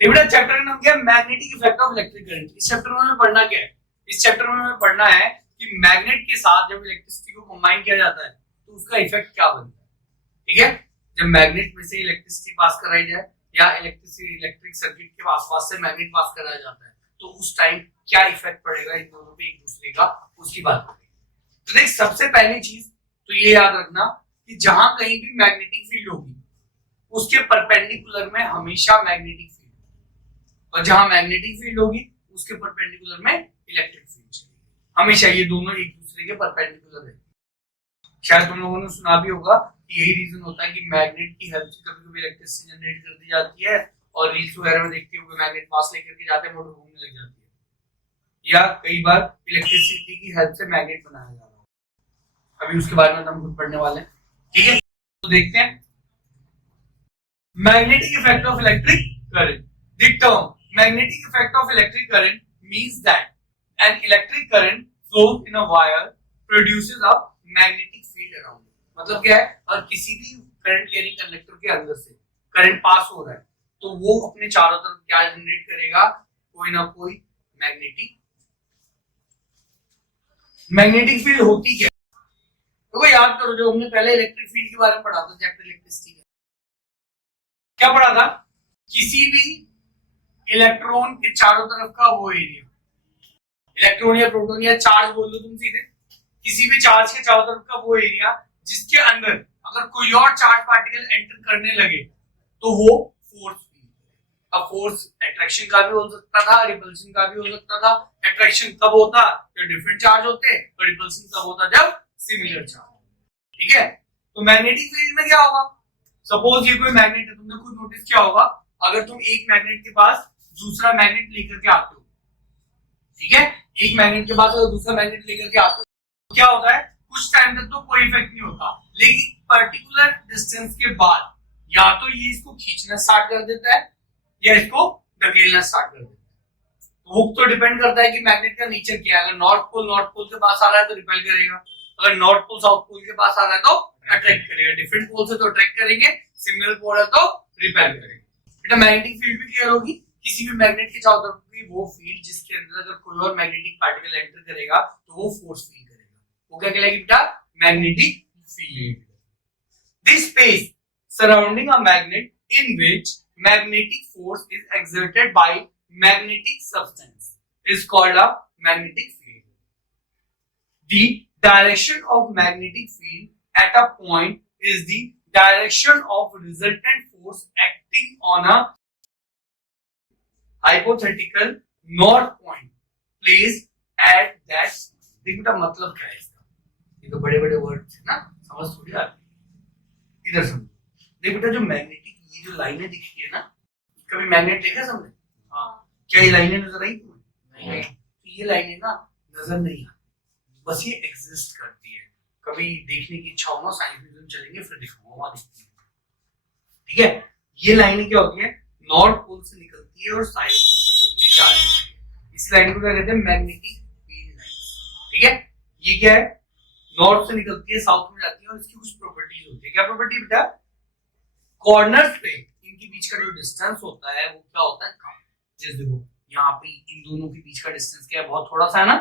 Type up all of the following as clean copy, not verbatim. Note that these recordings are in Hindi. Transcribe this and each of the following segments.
बेटा चैप्टर का नाम क्या है? Magnetic effect of electric current. इस चैप्टर में हमें पढ़ना क्या है? इस चैप्टर में हमें पढ़ना है कि मैग्नेट के साथ जब इलेक्ट्रिसिटी को कंबाइन किया जाता है तो उसका इफेक्ट क्या बनता है। ठीक है, जब मैग्नेट में से इलेक्ट्रिसिटी पास कराई जाए या इलेक्ट्रिक सर्किट के आसपास से मैग्नेट पास कराया जाता है तो उस टाइम क्या इफेक्ट पड़ेगा इन दोनों पे एक दूसरे का, उसकी बात करेंगे। तो देख, सबसे पहली चीज तो ये याद रखना कि जहां कहीं भी मैग्नेटिक फील्ड होगी उसके परपेंडिकुलर में हमेशा मैग्नेटिक फील्ड, और जहां मैग्नेटिक फील्ड होगी उसके परपेंडिकुलर में इलेक्ट्रिक फील्ड चलेगी हमेशा। ये दोनों एक दूसरे के परपेंडिकुलर है। शायद तुम लोगों ने सुना भी होगा कि यही रीजन होता है कि मैग्नेट की हेल्प से कभी कभी इलेक्ट्रिसिटी जनरेट कर दी जाती है, और रील्स वगैरह में देखते हो मैग्नेट पास लेकर के जाते हैं, मोटर घूमने लग जाती है। या कई बार इलेक्ट्रिसिटी की हेल्प से मैग्नेट बनाया जा रहा है, अभी उसके बारे में हम खुद पढ़ने वाले हैं। ठीक है, तो देखते हैं magnetic effect of electric current. The term magnetic effect of electric current means that an electric current flows in a wire produces a magnetic field around it। मतलब क्या है, और किसी भी करंट कैरी कंडक्टर के अंदर से करंट पास हो रहा है तो वो अपने चारों तरफ क्या जनरेट करेगा, कोई ना कोई मैग्नेटिक फील्ड होती क्या। तो याद करो जो हमने पहले इलेक्ट्रिक फील्ड के बारे में पढ़ा था चैप्टर इलेक्ट्रिसिटी का, क्या पढ़ा था? किसी भी इलेक्ट्रॉन के चारों तरफ का वो एरिया, इलेक्ट्रॉन या प्रोटॉन या चार्ज बोल लो तुम सीधे, किसी भी चार्ज के चारों तरफ का वो एरिया जिसके अंदर अगर कोई और चार्ज पार्टिकल एंटर करने लगे तो वो फोर्स फील। अब फोर्स अट्रैक्शन का भी हो सकता था, रिपल्शन का भी हो सकता था। अट्रैक्शन तब होता जब डिफरेंट चार्ज होते, और रिपल्शन तब होता जब सिमिलर चार्ज। ठीक है, तो मैग्नेटिक फील्ड में क्या होगा? सपोज ये कोई मैग्नेट है, तुमने खुद नोटिस किया होगा, अगर तुम एक मैग्नेट के पास दूसरा मैग्नेट लेकर के आते हो, ठीक है, एक मैग्नेट के पास अगर दूसरा मैग्नेट लेकर के आते हो तो क्या होता है, कुछ टाइम तक तो कोई इफेक्ट नहीं होता, लेकिन पर्टिकुलर डिस्टेंस के बाद या तो ये इसको खींचना स्टार्ट कर देता है या इसको धकेलना स्टार्ट कर देता है। तो वो तो डिपेंड करता है कि मैग्नेट का नेचर क्या है। अगर नॉर्थ पोल के पास आ रहा है तो रिपेल करेगा, अगर नॉर्थ पोल साउथ पोल के पास आ रहा है तो अट्रैक्ट करेगा, डिफरेंट पोल से तो अट्रैक्ट करेंगे, सिमिलर पोल है तो रिपेल करेंगे। बेटा मैग्नेटिक फील्ड भी क्लियर होगी, किसी भी मैग्नेट के चारों तरफ की वो फील्ड जिसके अंदर अगर कोई और मैग्नेटिक पार्टिकल एंटर करेगा तो वो फोर्स फील करेगा, वो क्या कहलाएगी बेटा? Magnetic field. This space surrounding a magnet in which magnetic force is exerted by magnetic substance is called a magnetic field. The direction of magnetic field at a point is the direction of resultant force acting on a hypothetical north point placed at that। देखो मतलब क्या है इसका, ये तो बड़े बड़े वर्ड्स है ना, समझ थोड़ी आती। इधर समझो, देखो बेटा जो मैग्नेटिक ये जो लाइनें दिखती है ना, कभी मैग्नेट देखा समझे? हाँ। क्या ये लाइनें नजर आई तुम्हें? नहीं। तो ये लाइनें ना नजर नहीं आती, बस ये एग्जिस्ट करती है। कभी देखने की इच्छा हो ना, साइंस म्यूजियम चलेंगे फिर दिखाऊंगा, वहां दिखती है। ठीक है, ये लाइनें क्या होती है, नॉर्थ पोल से निकलती है और साउथ पोल में जा रही है। इस लाइन को क्या कहते हैं? Magnetic field line. ठीक है, ये क्या है, नॉर्थ से निकलती है साउथ में जाती है, और इसकी कुछ प्रॉपर्टीज होती है। क्या प्रॉपर्टी बेटा? कॉर्नर्स पे इनके बीच का जो डिस्टेंस होता है वो क्या होता है? कम। जैसे देखो यहाँ पे इन दोनों के बीच का डिस्टेंस क्या है? बहुत थोड़ा सा है ना,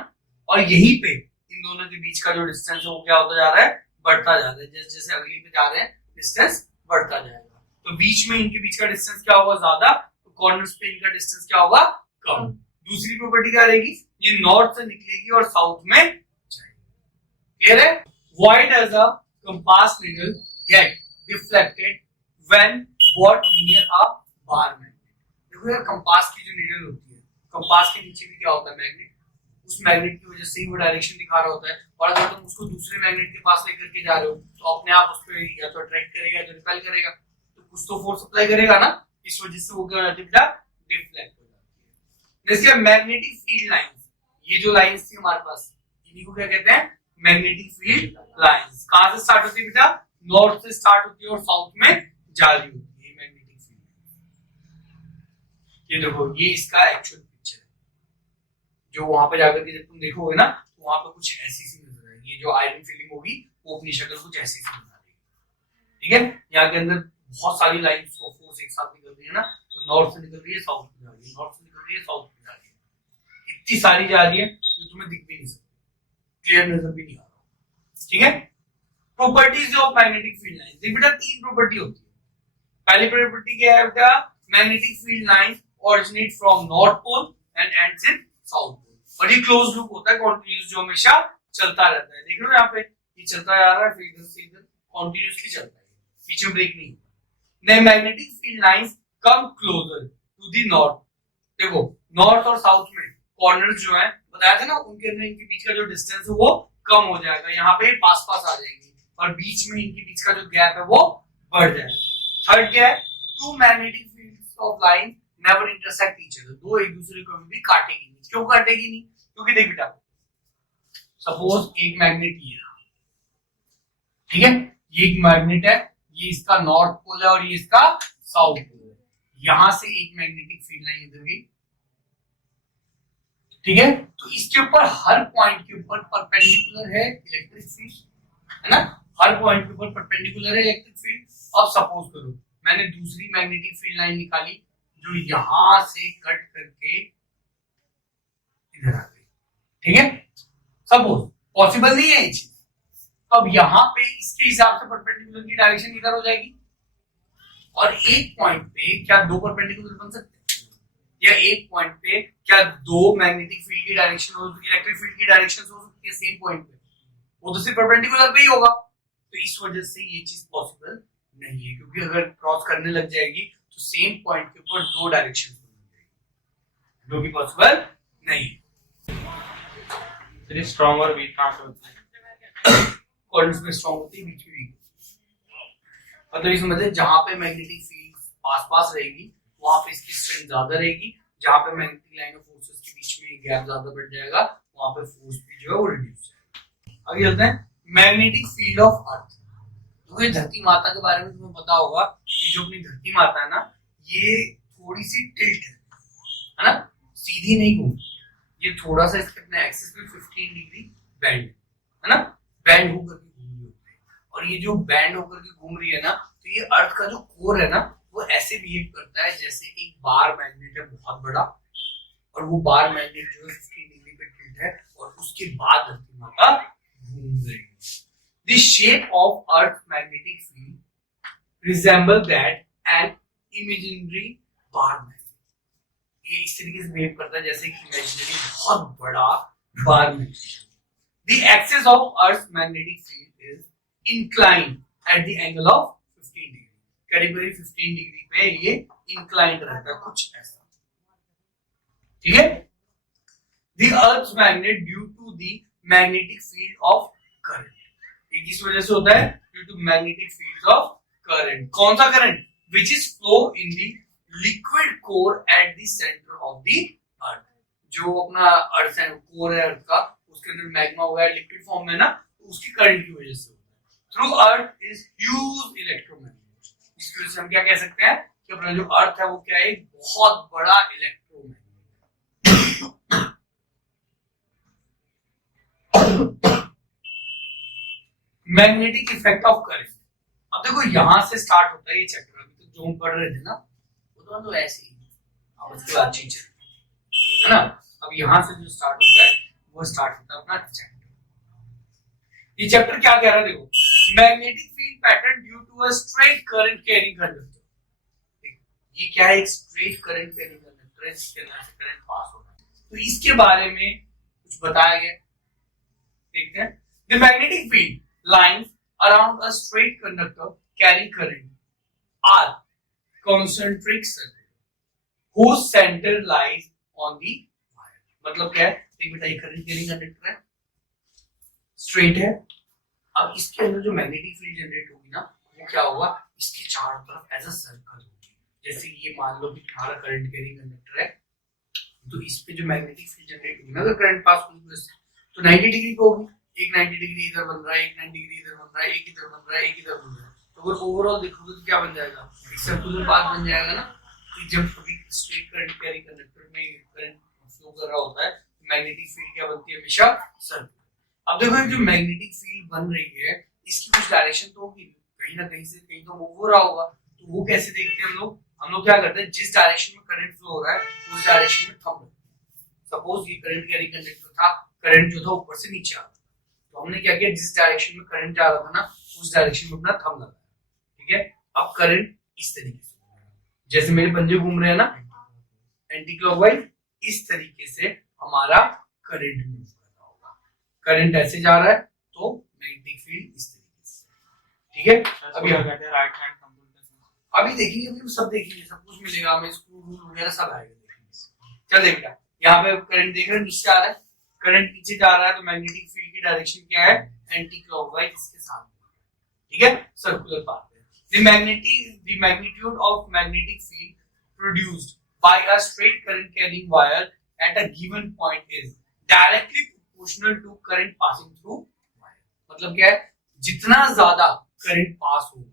और यहीं पे इन दोनों के बीच का जो डिस्टेंस है वो क्या होता जा रहा है? बढ़ता जा रहा है। जैसे जैसे अगली पे जा रहे हैं डिस्टेंस बढ़ता जाएगा, तो बीच में इनके बीच का डिस्टेंस क्या होगा? ज्यादा, तो कॉर्नर्स पे इनका डिस्टेंस क्या होगा? कम। दूसरी प्रॉपर्टी क्या रहेगी? ये नॉर्थ से निकलेगी और साउथ में जाएगी। क्लियर है? Why does a compass needle get deflected when brought near a bar magnet? देखो यार, कंपास की जो नीडल होती है, कंपास के नीचे भी क्या होता है? मैग्नेट। उस मैग्नेट की वजह से ही वो डायरेक्शन दिखा रहा होता है, और अगर तुम उसको दूसरे मैग्नेट के पास लेकर के जा रहे हो तो अपने आप उस पर या तो अट्रैक्ट करेगा या तो रिपेल करेगा, तो कुछ तो फोर्स अप्लाई करेगा ना, इस वजह से वो क्या हो जाती है बेटा? डिफ्लेक्ट हो जाती है। जैसे मैग्नेटिक फील्ड लाइंस, ये जो लाइंस थी हमारे पास, इन्हीं को क्या कहते हैं? Magnetic field lines. कहां से स्टार्ट होती है बेटा? नॉर्थ से स्टार्ट होती है और साउथ में जा रही होती है मैग्नेटिक फील्ड। ये देखो, ये इसका एक्चुअल पिक्चर है, जो वहां पे जाकर के जब तुम देखोगे ना तो वहां पे कुछ ऐसी सी नजर आएगी। ये जो आयरन फीलिंग होगी वो अपनी शक्ल कुछ ऐसी सी बना देगी। ठीक है, यहाँ के अंदर बहुत सारी लाइंस को फोर्स एक साथ निकल रही है ना, तो नॉर्थ से निकल रही है साउथ में जा रही है, नॉर्थ से निकल रही है साउथ में जा रही है, इतनी सारी जा रही है जो तुम्हें दिख भी नहीं सकती, क्लियर नजर भी नहीं आ रहा। ठीक है, properties of magnetic field lines. देखिए बेटा तीन प्रॉपर्टी होती है। पहली प्रॉपर्टी क्या है बेटा, magnetic field lines originate from north pole and ends in south pole, और ये क्लोज लूप होता है, कंटीन्यूअस, जो हमेशा चलता रहता है। देख लो यहाँ पे ये चलता जा रहा है, फिर इधर से इधर कंटीन्यूअसली चलता है, बीच में ब्रेक नहीं होता। The magnetic field lines come closer to the north. देखो नॉर्थ और साउथ में कॉर्नर्स जो है बताया था ना, उनके अंदर इनके बीच का जो डिस्टेंस है वो कम हो जाएगा, यहाँ पे पास पास आ जाएंगे, और बीच में इनके बीच का जो गैप है वो बढ़ जाएगा। थर्ड क्या है, two magnetic fields of line never intersect each other. दो एक दूसरे को कभी भी काटेगी नहीं। क्यों काटेगी नहीं? क्योंकि देख बेटा, सपोज एक मैग्नेट ये रहा, ठीक है, ये एक मैग्नेट है, ये इसका नॉर्थ पोल है और ये इसका साउथ पोल है, यहां से एक मैग्नेटिक फील्ड लाइन इधर गई, ठीक है, तो इसके ऊपर हर पॉइंट के ऊपर परपेंडिकुलर है इलेक्ट्रिक फील्ड, है ना, हर पॉइंट के ऊपर परपेंडिकुलर है इलेक्ट्रिक फील्ड। अब सपोज करो मैंने दूसरी मैग्नेटिक फील्ड लाइन निकाली जो यहां से कट करके इधर आ गई, ठीक है, सपोज पॉसिबल नहीं है ये चीज, तो अब यहां पे इसके हिसाब से परपेंडिकुलर की डायरेक्शन इधर हो जाएगी, और एक पॉइंट पे क्या दो परपेंडिकुलर बन सकते हैं, या एक पॉइंट पे क्या दो मैग्नेटिक फील्ड की डायरेक्शन हो, इलेक्ट्रिक फील्ड की डायरेक्शन हो सकती है सेम पॉइंट पे, वो तो सिर्फ परपेंडिकुलर पे ही होगा। तो इस वजह से ये चीज पॉसिबल नहीं है, क्योंकि अगर क्रॉस करने लग जाएगी तो सेम पॉइंट के ऊपर दो डायरेक्शन बन जाएगी, जो कि पॉसिबल नहीं है। स्ट्रॉन्ग और वीक कहां पे होती है? कॉर्नर्स में स्ट्रांग होती है, बीच में वीक। मतलब ये समझे, जहां पे मैग्नेटिक फील्ड पास पास रहेगी वहां पे इसकी स्ट्रेंथ ज्यादा रहेगी, जहां पे मैग्नेटिक लाइन ऑफ फोर्सेस के बीच में गैप ज्यादा बढ़ जाएगा वहां पे फोर्स भी जो है वो रिड्यूस होगा। आगे चलते हैं, मैग्नेटिक फील्ड ऑफ अर्थ। तो ये धरती माता के बारे में तुम्हें पता होगा कि जो अपनी धरती माता है ना, ये थोड़ी सी टिल्ट है ना, सीधी नहीं घूमती, ये थोड़ा सा इसके अपने एक्सिस में 15 डिग्री बेंड है ना, बैंड होकर के घूम रही होती है, और ये जो बैंड होकर के घूम रही है ना, तो ये अर्थ का जो कोर है ना वो ऐसे बिहेव करता है जैसे एक बार मैग्नेट है बहुत बड़ा, और वो बार मैग्नेट जो है 15 डिग्री पे टिल्ट है, और उसके बाद धरती माता घूम रही है। The shape of earth magnetic field resemble that an imaginary bar magnet. ये इस तरीके से बिहेव करता है जैसे कि इमेजिनरी बहुत बड़ा bar magnet. The axis of Earth's magnetic field is inclined at the angle of 15 degree. करीब 15 डिग्री पे ये inclined रहता है, कुछ ऐसा, ठीक है। The Earth's magnet due to the magnetic field of current. ये किस वजह से होता है? Due to magnetic fields of current. कौन सा current? Which is flow in the liquid core at the center of the Earth. जो अपना अर्थ है, कोर है अर्थ का, उसके अंदर मैग्मा हुआ है लिक्विड फॉर्म में ना, तो उसकी करंट की वजह से होता है। Through earth is huge electromagnet. इसकी वजह से हम क्या कह सकते हैं कि अपना जो अर्थ है वो क्या है, एक बहुत बड़ा electromagnet. Magnetic effect of current. अब देखो यहां से स्टार्ट होता है ये चैप्टर, अभी तो जो हम पढ़ रहे थे ना वो तो ऐसे ही, अब उसके बाद चीज है ना, अब यहां से जो स्टार्ट होता है वो स्टार्ट होता है अपना चैप्टर। ये चैप्टर क्या कह रहा है, देखो, magnetic field pattern due to a straight current carrying conductor. ये क्या है, एक स्ट्रेट करंट कैरिंग कंडक्टर है जिसके अंदर से करंट पास हो रहा है, तो इसके बारे में कुछ बताया गया, देखते हैं। The magnetic field lines around a straight conductor carrying current are concentric circle whose center lies on the wire। मतलब क्या है, देख बेटा, ये करंट कैरिंग कंडक्टर है, स्ट्रेट है, अब इसके अंदर जो मैग्नेटिक फील्ड जनरेट होगी ना वो क्या होगा, इसके चारों तरफ एज अ सर्कल होगी। जैसे ये मान लो कि तुम्हारा करंट कैरिंग कंडक्टर है, तो इस पे जो मैग्नेटिक फील्ड जनरेट होगी ना अगर करंट पास होगी तो 90 डिग्री पे होगी, एक 90 डिग्री इधर बन रहा है, एक 90 डिग्री इधर बन रहा है, एक इधर बन रहा है, एक इधर बन रहा है, तो अगर ओवरऑल देखोगे तो क्या बन जाएगा, एक सर्कुलर पाथ बन जाएगा ना। तो जब कभी स्ट्रेट करंट कैरी कंडक्टर में करंट फ्लो कर रहा होता है तो मैग्नेटिक फील्ड क्या बनती है, हमेशा सर्कुलर। अब देखो जो मैग्नेटिक फील्ड बन रही है इसकी कुछ डायरेक्शन तो होगी, कहीं ना कहीं से कहीं तो मूव हो रहा होगा, तो वो कैसे देखते हैं हम लोग क्या करते हैं, जिस डायरेक्शन में करंट फ्लो हो रहा है उस डायरेक्शन में थंब रखते हैं। सपोज ये करंट कैरी कंडक्टर था, करंट जो था ऊपर से नीचे आ रहा था, तो हमने क्या किया, जिस डायरेक्शन में करंट जा रहा था ना उस डायरेक्शन में अपना थंब लगाया। ठीक है, अब करंट इस तरीके से, जैसे मेरे पंजे घूम रहे हैं ना एंटी क्लॉकवाइज, इस तरीके से हमारा करंट मूव कर रहा होगा। करंट ऐसे जा रहा है तो मैग्नेटिक फील्ड इस तरीके से। ठीक है, अभी राइट हैंड अभी देखेंगे, अभी सब देखेंगे, सब कुछ मिलेगा हमें, स्क्रू रूल वगैरह सब आएगा देखेंगे। चल देखना, यहाँ पे करंट देख रहे हैं नीचे आ रहा है, करंट नीचे जा रहा है तो मैग्नेटिक फील्ड की डायरेक्शन क्या है, एंटी क्लॉकवाइज इसके साथ। ठीक है, सर्कुलर पाथ है। the magnitude of magnetic field produced by a straight current carrying wire at a given point is directly proportional to current passing through wire। मतलब क्या है, जितना ज्यादा करंट पास होगा,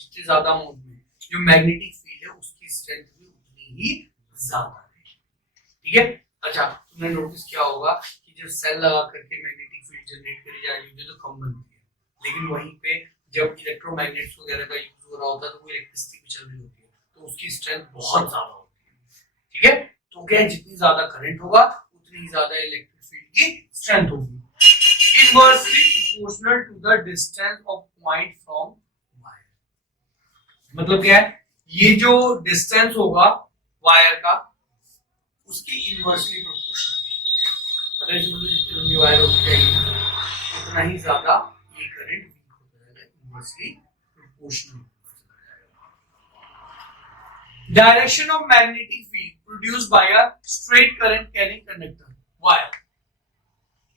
जितने ज्यादा मोड में जो मैग्नेटिक फील्ड है उसकी स्ट्रेंथ भी उतनी ही ज्यादा है। ठीक है, अच्छा तुमने नोटिस किया होगा कि जब सेल लगा करके मैग्नेटिक फील्ड जनरेट करी जा रही होती है तो कम बनती है, लेकिन वहीं पे जब इलेक्ट्रोमैग्नेट्स वगैरह का यूज हो रहा होता है तो वो इलेक्ट्रिसिटी भी चल रही होती है तो उसकी स्ट्रेंथ बहुत ज्यादा होती है। ठीक है, तो क्या है, जितनी ज्यादा करंट होगा उतनी ही ज्यादा इलेक्ट्रिक फील्ड की स्ट्रेंथ होगी। Inversely proportional to the distance of point from wire. मतलब क्या है, ये जो डिस्टेंस होगा वायर का उसके इनवर्सली प्रोपोर्शनल, मतलब इसमें जितनी लंबी वायर होती जाएगी उतना ही ज्यादा ये current inversely proportional। Direction of magnetic field produced by a straight current carrying conductor wire।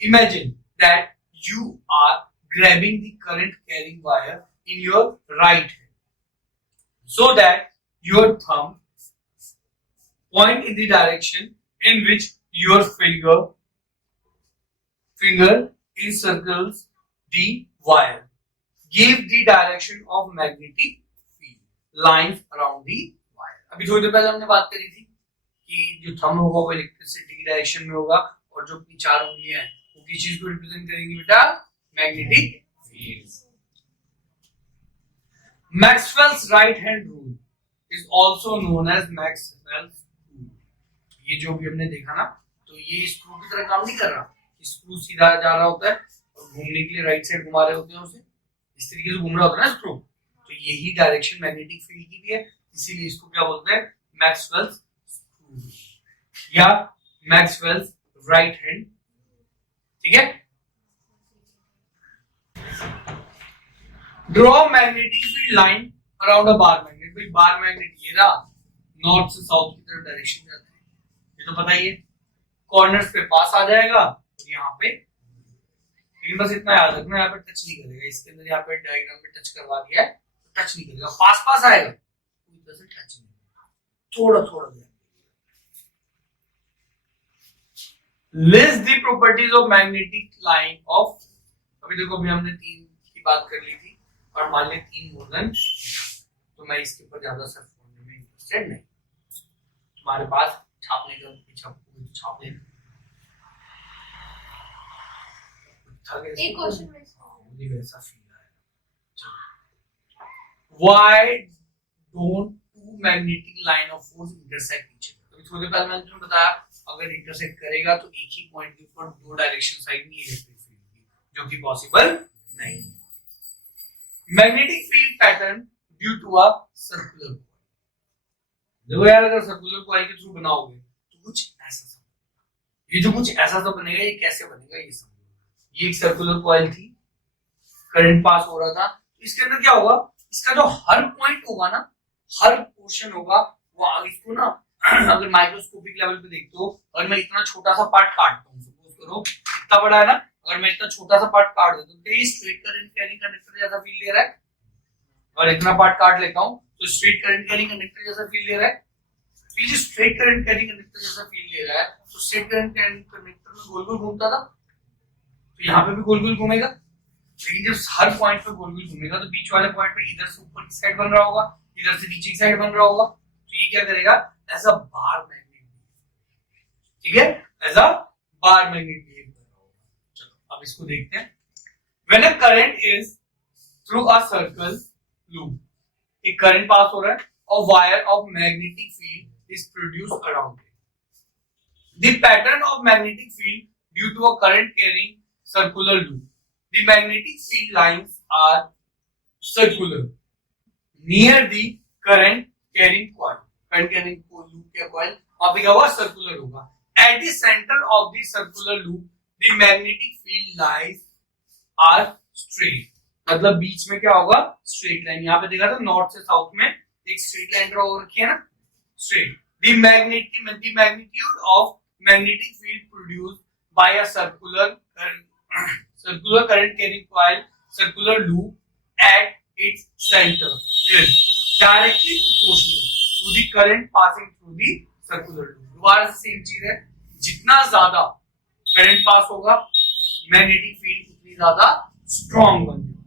Imagine that you are grabbing the current carrying wire in your right hand so that your thumb point in the direction in which your finger encircles the wire, give the direction of magnetic field lines around the wire। अभी थोड़ी देर पहले हमने बात करी थी कि जो थंब होगा वो इलेक्ट्रिसिटी की डायरेक्शन में होगा और जो अपनी चार उंगलियां हैं वो किस चीज को रिप्रेजेंट करेंगी बेटा, magnetic field. Maxwell's right hand rule is also known as Maxwell's rule. ये जो भी हमने देखा ना, तो ये स्क्रू की तरह काम नहीं कर रहा, स्क्रू सीधा जा रहा होता है और घूमने के लिए राइट साइड घुमा रहे होते हैं उसे, इस तरीके से घूम रहा होता है ना स्क्रू, तो यही डायरेक्शन मैग्नेटिक फील्ड की भी है, इसीलिए इसको क्या बोलते हैं, मैक्सवेल्स स्क्रू या मैक्सवेल्स राइट हैंड। ठीक है, draw magnetic field line around a bar magnet. भाई बार मैग्नेट ये रहा, नॉर्थ से साउथ की तरफ डायरेक्शन जाता है, ये तो पता ही है, कॉर्नर्स पे पास आ जाएगा और यहाँ पे, लेकिन बस इतना याद रखना यहाँ पे टच नहीं करेगा, इसके अंदर यहाँ पे डायग्राम में टच करवा दिया है, टच नहीं करेगा, पास पास आएगा, पूरी से टच नहीं, थोड़ा थोड़ा ध्यान। List the properties of magnetic line of, अभी देखो अभी हमने तीन की बात कर ली थी और मान लिया तीन मोर देन, तो मैं इसके ऊपर ज्यादा सर फोन में इंटरेस्टेड नहीं, तुम्हारे पास छापने का छाप लेना। एक क्वेश्चन में मुझे वैसा फील आया। Why don't two magnetic line of force intersect each other? अभी थोड़ी देर पहले मैंने तुम्हें बताया अगर इंटरसेक्ट करेगा तो एक ही पॉइंट के ऊपर दो डायरेक्शन साइड में इलेक्ट्रिक फील्ड की, जो कि पॉसिबल नहीं। Magnetic field pattern due to a circular coil. देखो यार, अगर सर्कुलर कॉइल के थ्रू बनाओगे तो कुछ ऐसा सा, ये जो कुछ ऐसा सा बनेगा, ये कैसे बनेगा ये समझो। ये एक सर्कुलर कॉइल थी, करंट पास हो रहा था, तो इसके अंदर क्या होगा, इसका जो हर पॉइंट होगा ना, हर पोर्शन होगा वो आगे, इसको ना अगर माइक्रोस्कोपिक लेवल पे देखते हो, और मैं इतना छोटा सा पार्ट काटता हूँ, सपोज करो इतना बड़ा है ना, अगर मैं इतना छोटा सा पार्ट काट देता हूँ तो ये स्ट्रेट करंट कैरिंग कंडक्टर जैसा फील ले रहा है, और इतना पार्ट काट लेता हूँ तो स्ट्रेट करंट कैरिंग कंडक्टर जैसा फील ले रहा है। तो ये स्ट्रेट करंट कैरिंग कंडक्टर जैसा फील ले रहा है, तो स्ट्रेट करंट कैरिंग कंडक्टर में गोल गोल घूमता था, तो यहाँ पे भी गोल गोल घूमेगा, लेकिन जब हर पॉइंट पे गोल गोल घूमेगा तो बीच वाले पॉइंट पे इधर से ऊपर की साइड बन रहा होगा, इधर से नीचे की साइड बन रहा होगा, तो ये क्या करेगा, एज अ बार मैग्नेट, ठीक है, as a bar magnet behave कर रहा होगा। चलो अब इसको देखते हैं। When a current is through a circle loop, एक करंट पास हो रहा है और wire of magnetic field is produce around it. The pattern of magnetic field due to a current carrying circular loop. The magnetic field lines are circular near the current carrying coil. Current carrying loop क्या coil? वहाँ पे क्या होगा? Circular होगा. At the center of the circular loop, the magnetic field lines are straight. मतलब बीच में क्या होगा? Straight line. यहाँ पे देखा था नॉर्थ से साउथ में एक straight line ड्रॉ हो रखी है ना? Straight. The magnitude of magnetic field produced by a circular current carrying coil circular loop at its center is directly proportional to the current passing through the circular loop. दोबारा से सेम चीज है, जितना ज्यादा करंट पास होगा मैग्नेटिक फील्ड उतनी ज्यादा स्ट्रॉन्ग बनेगी.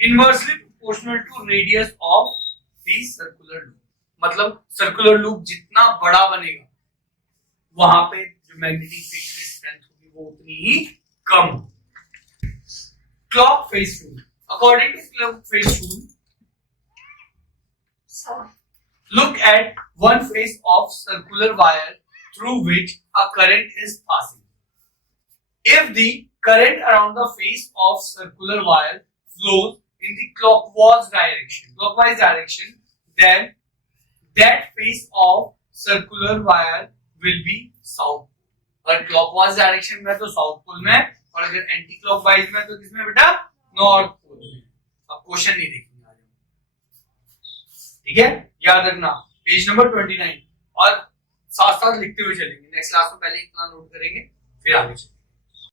Inversely proportional to radius of the circular loop. मतलब सर्कुलर लूप जितना बड़ा बनेगा वहां पे जो मैग्नेटिक फील्ड की स्ट्रेंथ होगी वो उतनी ही कम. Clock face rule. According to clock face rule, look at one face of circular wire through which a current is passing. If the current around the face of circular wire flows in the clockwise direction, then that face of circular wire will be south. अगर क्लॉकवाइज डायरेक्शन में तो साउथ पोल में, और अगर एंटी क्लॉकवाइज में तो किसमें बेटा? नॉर्थ पोल में. अब क्वेश्चन नहीं देखेंगे आज, ठीक है? याद रखना पेज नंबर 29 और साथ साथ लिखते हुए चलेंगे. नेक्स्ट क्लास में पहले इतना नोट करेंगे फिर आगे चलेंगे.